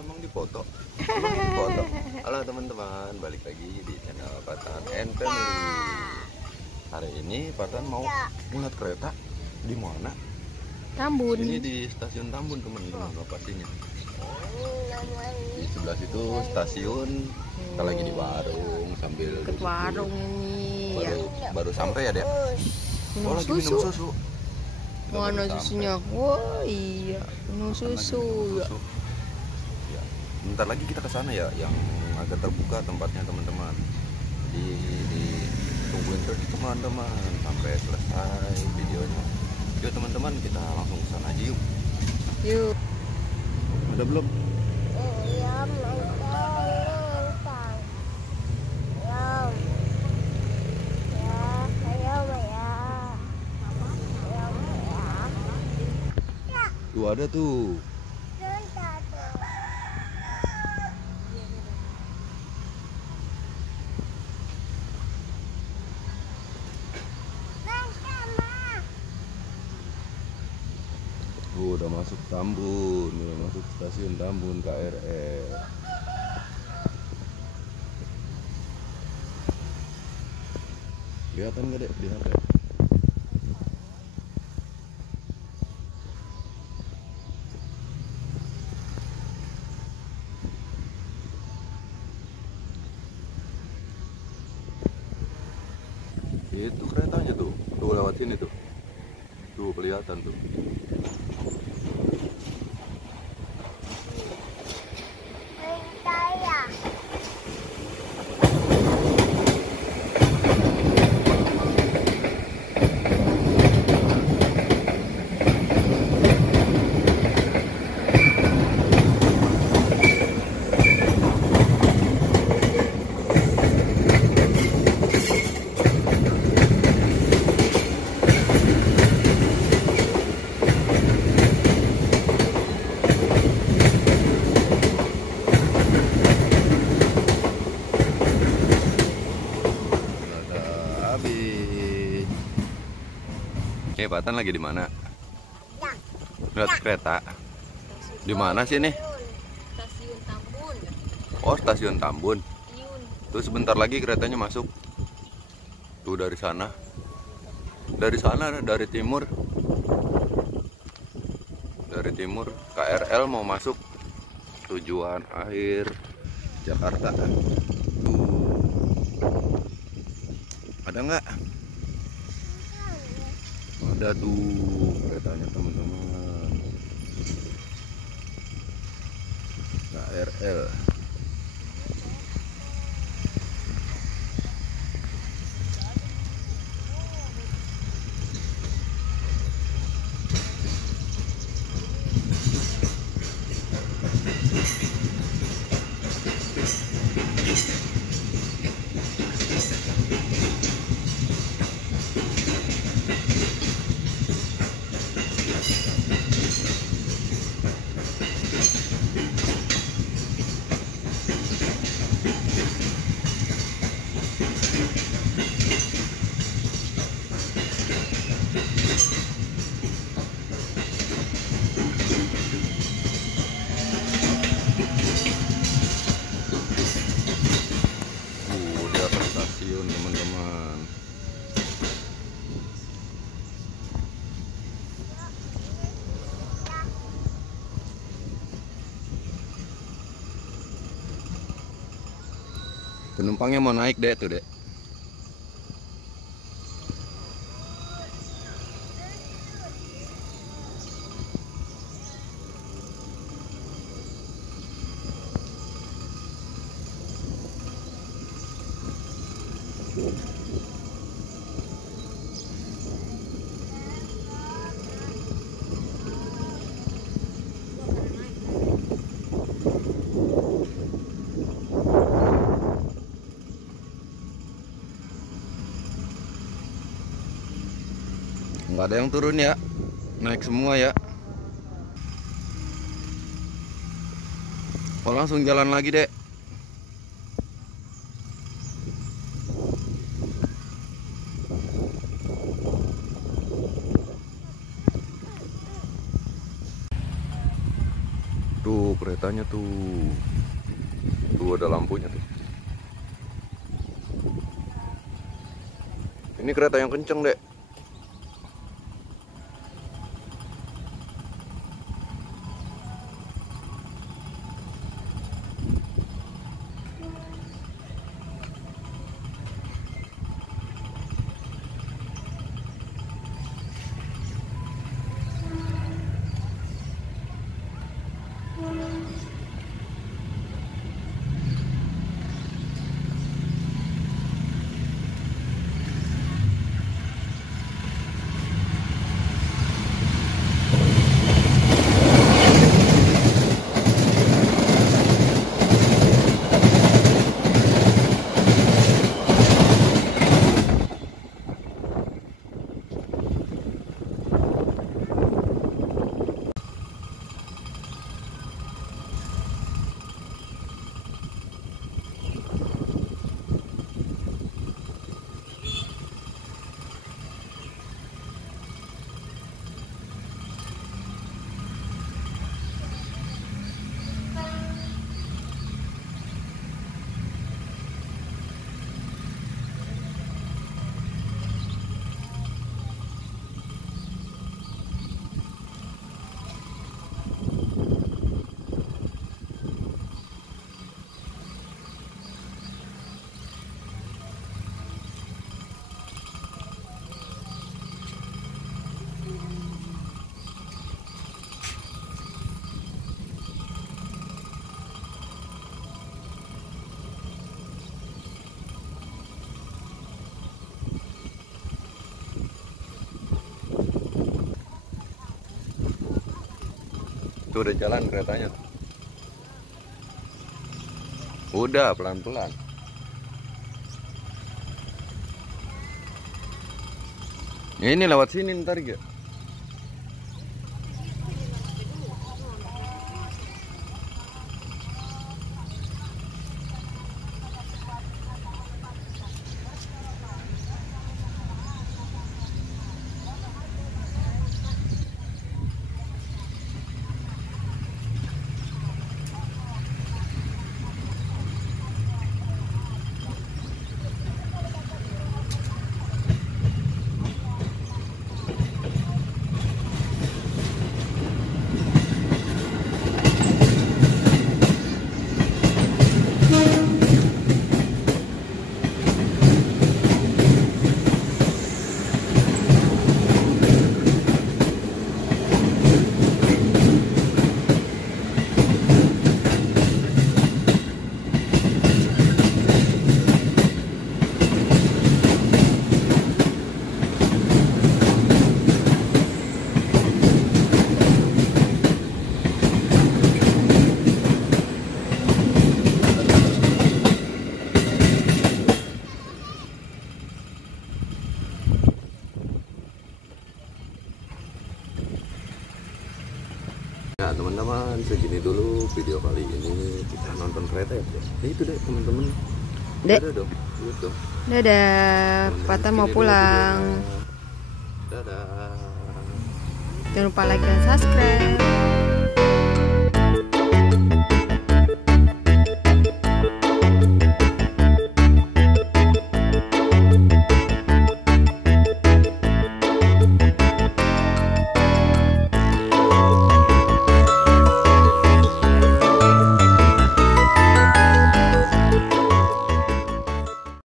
emang dipoto. Emang dipoto. Halo teman-teman, balik lagi di channel Patan and Family. Hari ini Patan mau ngeliat kereta di mana? Tambun. Ini di stasiun Tambun teman-teman lokasinya. Di sebelah situ stasiun. Kita lagi di warung sambil Ke warung ini ya. Baru sampai ya, Dek? Minum lagi susu. minum susu. Mana susunya? Wah iya, minum susu ya. Ya. Bentar lagi kita ke sana ya, yang agak terbuka tempatnya teman-teman. Tungguin terus teman-teman sampai selesai videonya. Yuk teman-teman, kita langsung ke sana aja yuk. Yuk. Ada belum? Tuh ada tuh. Udah masuk Tambun, udah masuk stasiun Tambun KRL. Kelihatan nggak, Dek, di HP? Itu keretanya tuh lewat sini tuh. Tuh kelihatan tuh. Oke, Patan lagi di mana? Lihat kereta. Di mana sih nih? Stasiun Tambun. Oh, stasiun Tambun. Tuh sebentar lagi keretanya masuk. Tuh dari sana. Dari sana, dari timur. Dari timur KRL mau masuk tujuan akhir Jakarta. Tuh. Ada nggak? Ada tuh keretanya teman-teman. KRL. Udah ke stasiun teman-teman. Penumpangnya mau naik, Dek, tuh, Dek. Nggak ada yang turun ya, naik semua ya. Oh, langsung jalan lagi, Dek. Tuh keretanya tuh. Tuh ada lampunya tuh. Ini kereta yang kenceng, Dek. Tuh udah jalan keretanya. Udah pelan-pelan. Ini lewat sini ntar ya. Ya teman-teman, segini dulu video kali ini. Kita nonton kereta ya. Itu deh teman-teman. Dek. Dadah dong. Lihat dong. Dadah, Patan mau pulang. Dadah. Jangan lupa like dan subscribe.